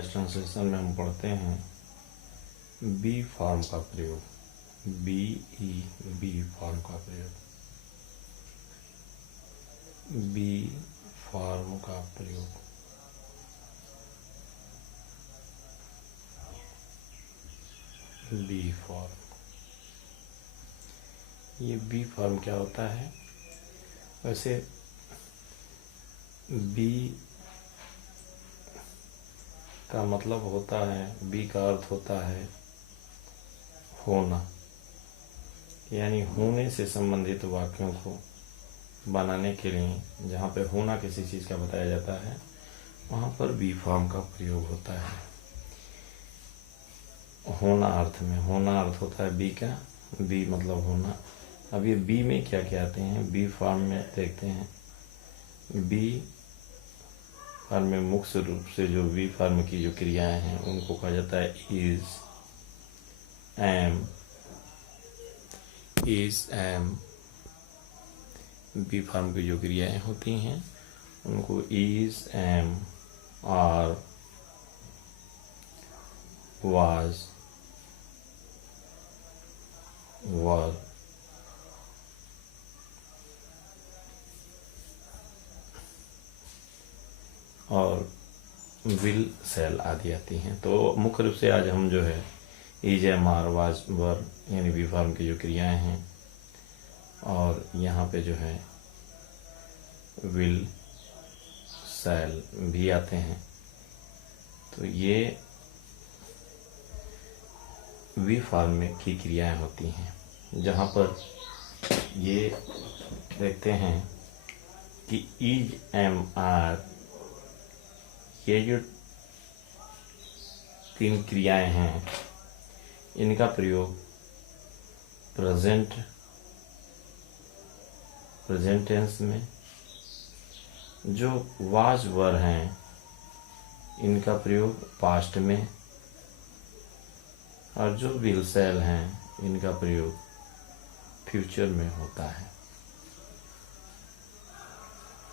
इस ट्रांसलेशन में हम पढ़ते हैं बी फॉर्म का प्रयोग, बी फॉर्म का प्रयोग, बी फॉर्म का प्रयोग। बी फॉर्म, ये बी फॉर्म क्या होता है? वैसे बी का मतलब होता है, बी का अर्थ होता है होना, यानी होने से संबंधित वाक्यों को बनाने के लिए जहाँ पे होना किसी चीज़ का बताया जाता है वहाँ पर बी फॉर्म का प्रयोग होता है। होना अर्थ में, होना अर्थ होता है बी का, बी मतलब होना। अब ये बी में क्या क्या आते हैं? बी फॉर्म में देखते हैं। बी फॉर्म में मुख्य रूप से जो बी फॉर्म की जो क्रियाएं हैं उनको कहा जाता है इज, एम। बी फॉर्म की जो क्रियाएं होती हैं उनको इज, एम, आर, वाज, वर, और विल, सेल आदि आती हैं। तो मुख्य रूप से आज हम जो है इज, एम, आर, वाज, वर यानी बी फॉर्म की जो क्रियाएं हैं और यहाँ पे जो है विल, सेल भी आते हैं। तो ये वी फॉर्म में की क्रियाएं होती हैं, जहाँ पर ये देखते हैं कि इज, एम, आर ये जो तीन क्रियाएं हैं इनका प्रयोग प्रेजेंट टेंस में, जो वाज, वर हैं इनका प्रयोग पास्ट में, और जो विल, सेल हैं इनका प्रयोग फ्यूचर में होता है।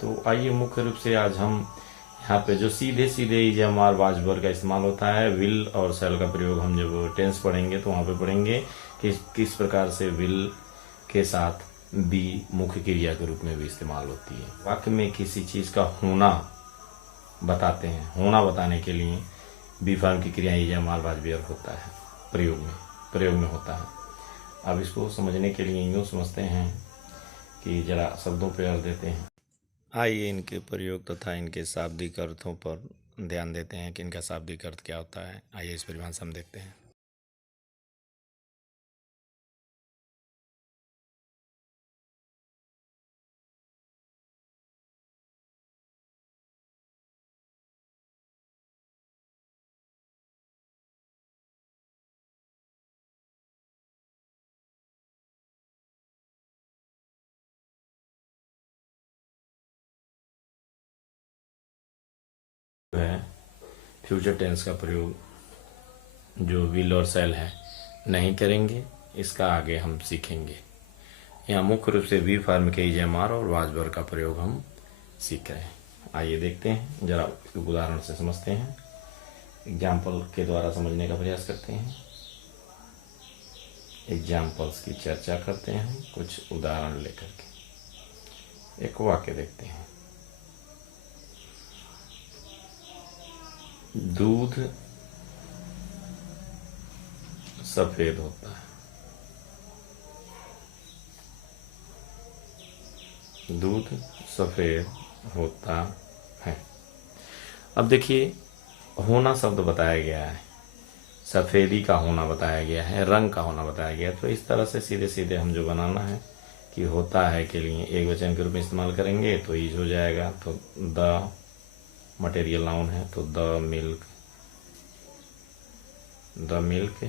तो आइए मुख्य रूप से आज हम यहाँ पे जो सीधे इज, एम, आर, वाज, वर का इस्तेमाल होता है, विल और सेल का प्रयोग हम जब टेंस पढ़ेंगे तो वहाँ पे पढ़ेंगे कि किस प्रकार से विल के साथ बी मुख्य क्रिया के रूप में भी इस्तेमाल होती है। वाक्य में किसी चीज़ का होना बताते हैं, होना बताने के लिए बी फॉर्म की क्रिया इज, एम, आर, वाज, वर होता है, प्रयोग में होता है। अब इसको समझने के लिए यूँ समझते हैं कि जरा शब्दों पर अर्थ देते हैं। आइए इनके प्रयोग तथा इनके शाब्दिक अर्थों पर ध्यान देते हैं कि इनका शाब्दिक अर्थ क्या होता है। आइए इस परिभाषा हम देखते हैं। फ्यूचर टेंस का प्रयोग जो विल और सेल है नहीं करेंगे, इसका आगे हम सीखेंगे। यहाँ मुख्य रूप से वी फॉर्म के इज, एम, आर और वाज, वर का प्रयोग हम सीख रहे हैं। आइए देखते हैं, जरा उदाहरण से समझते हैं, एग्जाम्पल के द्वारा समझने का प्रयास करते हैं। एग्जाम्पल्स की चर्चा करते हैं कुछ उदाहरण लेकर के। एक वाक्य देखते हैं। दूध सफेद होता है। दूध सफेद होता है। अब देखिए, होना शब्द बताया गया है, सफेदी का होना बताया गया है, रंग का होना बताया गया है। तो इस तरह से सीधे सीधे हम जो बनाना है कि होता है के लिए एक वचन के रूप में इस्तेमाल करेंगे तो इज हो जाएगा। तो द मटेरियल नाउन है, तो द मिल्क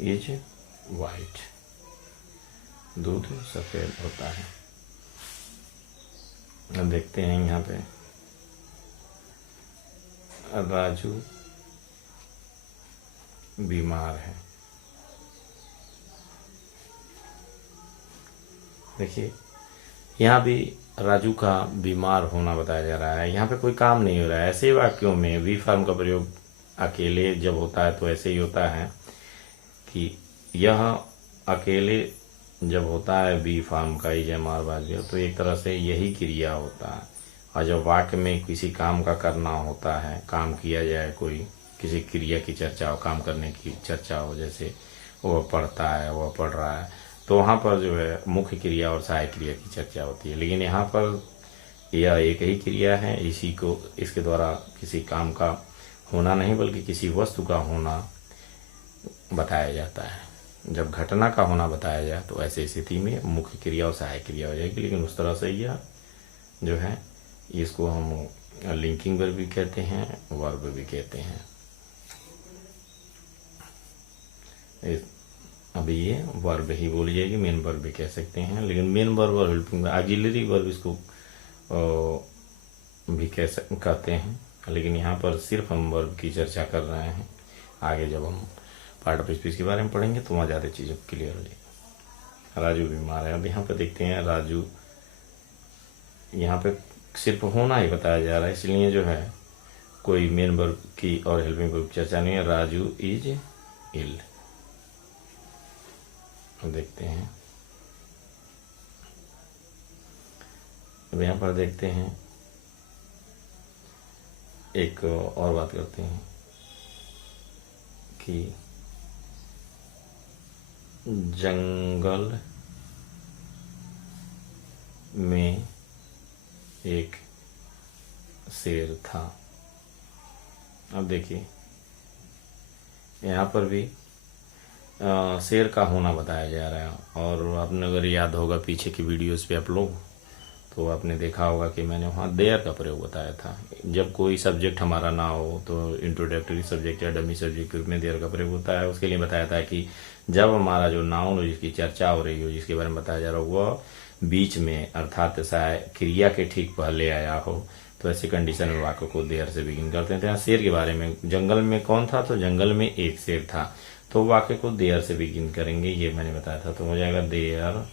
इज वाइट। दूध सफेद होता है। अब देखते हैं यहाँ पे, राजू बीमार है। देखिए यहाँ भी राजू का बीमार होना बताया जा रहा है। यहाँ पे कोई काम नहीं हो रहा है। ऐसे वाक्यों में वी फॉर्म का प्रयोग अकेले जब होता है तो ऐसे ही होता है कि यह अकेले जब होता है बी फॉर्म का ही जयमार वाजपेयी, तो एक तरह से यही क्रिया होता है। और जब वाक्य में किसी काम का करना होता है, काम किया जाए, कोई किसी क्रिया की चर्चा हो, काम करने की चर्चा हो, जैसे वह पढ़ता है, वह पढ़ रहा है, तो वहाँ पर जो है मुख्य क्रिया और सहायक क्रिया की चर्चा होती है। लेकिन यहाँ पर यह एक ही क्रिया है, इसी को इसके द्वारा किसी काम का होना नहीं बल्कि किसी वस्तु का होना बताया जाता है। जब घटना का होना बताया जाए तो ऐसी स्थिति में मुख्य क्रिया और सहायक क्रिया हो जाएगी। लेकिन उस तरह से यह जो है इसको हम लिंकिंग वर्ब भी कहते हैं, वर्ब भी कहते हैं। अभी ये वर्ब ही बोली जाएगी, मेन वर्ब भी कह सकते हैं। लेकिन मेन वर्ब और हेल्पिंग ऑक्सिलरी वर्ब इसको भी कहते हैं। लेकिन यहाँ पर सिर्फ हम वर्ब की चर्चा कर रहे हैं। आगे जब हम पार्ट ऑफ स्पीच के बारे में पढ़ेंगे तो वहाँ ज़्यादा चीज़ें क्लियर हो जाएगी। राजू बीमार है। अब यहाँ पे देखते हैं राजू, यहाँ पे सिर्फ होना ही बताया जा रहा है, इसलिए जो है कोई मेन वर्ब की और हेल्पिंग वर्ब की चर्चा नहीं है। Raju is ill. अब देखते हैं, अब यहाँ पर देखते हैं, एक और बात करते हैं कि जंगल में एक शेर था। अब देखिए यहाँ पर भी शेर का होना बताया जा रहा है। और आपने अगर याद होगा पीछे की वीडियोस पे आप लोग, तो आपने देखा होगा कि मैंने वहाँ देयर का प्रयोग बताया था। जब कोई सब्जेक्ट हमारा ना हो तो इंट्रोडक्टरी सब्जेक्ट या डमी सब्जेक्ट के रूप में देयर का प्रयोग होता है। उसके लिए बताया था कि जब हमारा जो नाउन हो, जिसकी चर्चा हो रही हो, जिसके बारे में बताया जा रहा हो, वह बीच में अर्थात क्रिया के ठीक पहले आया हो, तो ऐसे कंडीशन में वाक्य को देयर से बिगिन करते हैं। शेर के बारे में, जंगल में कौन था, तो जंगल में एक शेर था, तो वाक्य को देयर से बिगिन करेंगे, ये मैंने बताया था। तो हो जाएगा देयर,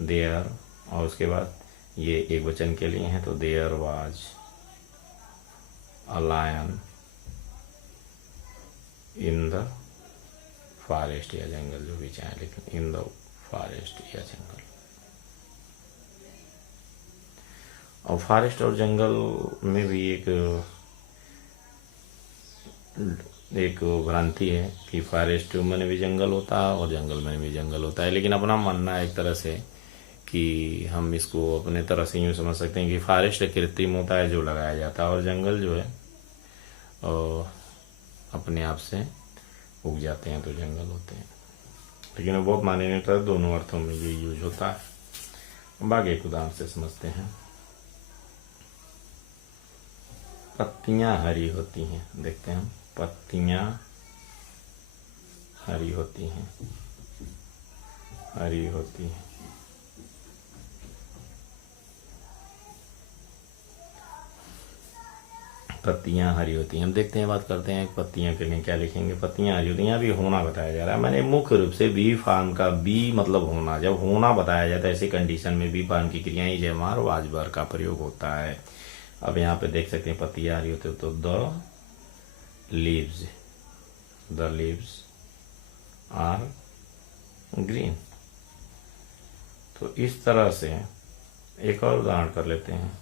देयर, और उसके बाद ये एक वचन के लिए है तो there was a lion in the forest, या जंगल जो भी चाहे, लेकिन इन द फॉरेस्ट या जंगल। और फॉरेस्ट और जंगल में भी एक भ्रांति है कि फॉरेस्ट में भी जंगल होता है और जंगल में भी जंगल होता है। लेकिन अपना मानना है एक तरह से कि हम इसको अपने तरह से यूँ समझ सकते हैं कि फॉरेस्ट कृत्रिम होता है जो लगाया जाता है, और जंगल जो है अपने आप से उग जाते हैं तो जंगल होते हैं। लेकिन वो बहुत मायने नहीं होता है, दोनों अर्थों में ये यूज होता है। बाकी एक उदाहरण से समझते हैं। पत्तियां हरी होती हैं, देखते हैं, पत्तियां हरी होती हैं, हरी होती हैं। पत्तियां हरी होती हैं। हम देखते हैं, बात करते हैं पत्तियां के लिए क्या लिखेंगे। पत्तियां हरी होती हैं, यहाँ भी होना बताया जा रहा है। मैंने मुख्य रूप से बी फॉर्म का, बी मतलब होना, जब होना बताया जाता है ऐसी कंडीशन में बी फॉर्म की क्रियाएं जयमार वाजबर का प्रयोग होता है। अब यहाँ पे देख सकते हैं पत्तियां हरी होती है तो द लीव्स आर ग्रीन। तो इस तरह से एक और उदाहरण कर लेते हैं।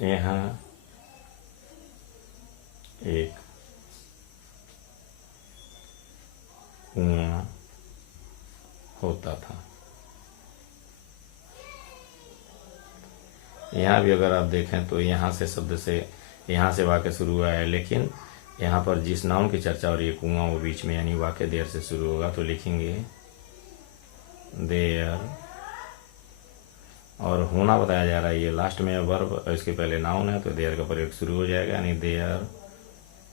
यहाँ एक कुआं होता था। यहाँ भी अगर आप देखें तो यहाँ से शब्द से, यहाँ से वाक्य शुरू हुआ है, लेकिन यहाँ पर जिस नाउन की चर्चा और ये कुआं वो बीच में, यानी वाक्य देर से शुरू होगा, तो लिखेंगे देयर। और होना बताया जा रहा है, ये लास्ट में वर्ब, इसके पहले नाउन है तो देयर का प्रयोग शुरू हो जाएगा, यानी there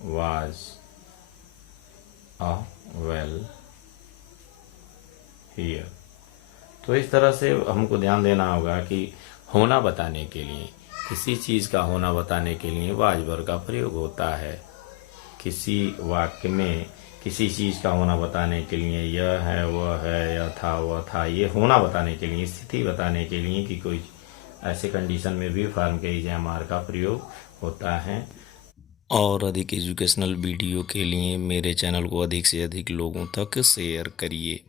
was a well here. तो इस तरह से हमको ध्यान देना होगा कि होना बताने के लिए, किसी चीज़ का होना बताने के लिए वाजबर का प्रयोग होता है। किसी वाक्य में किसी चीज़ का होना बताने के लिए, यह है वह है, यह था वह था, ये होना बताने के लिए, स्थिति बताने के लिए कि कोई ऐसे कंडीशन में भी फॉर्म के ईजेएमआर का प्रयोग होता है। और अधिक एजुकेशनल वीडियो के लिए मेरे चैनल को अधिक से अधिक लोगों तक शेयर करिए।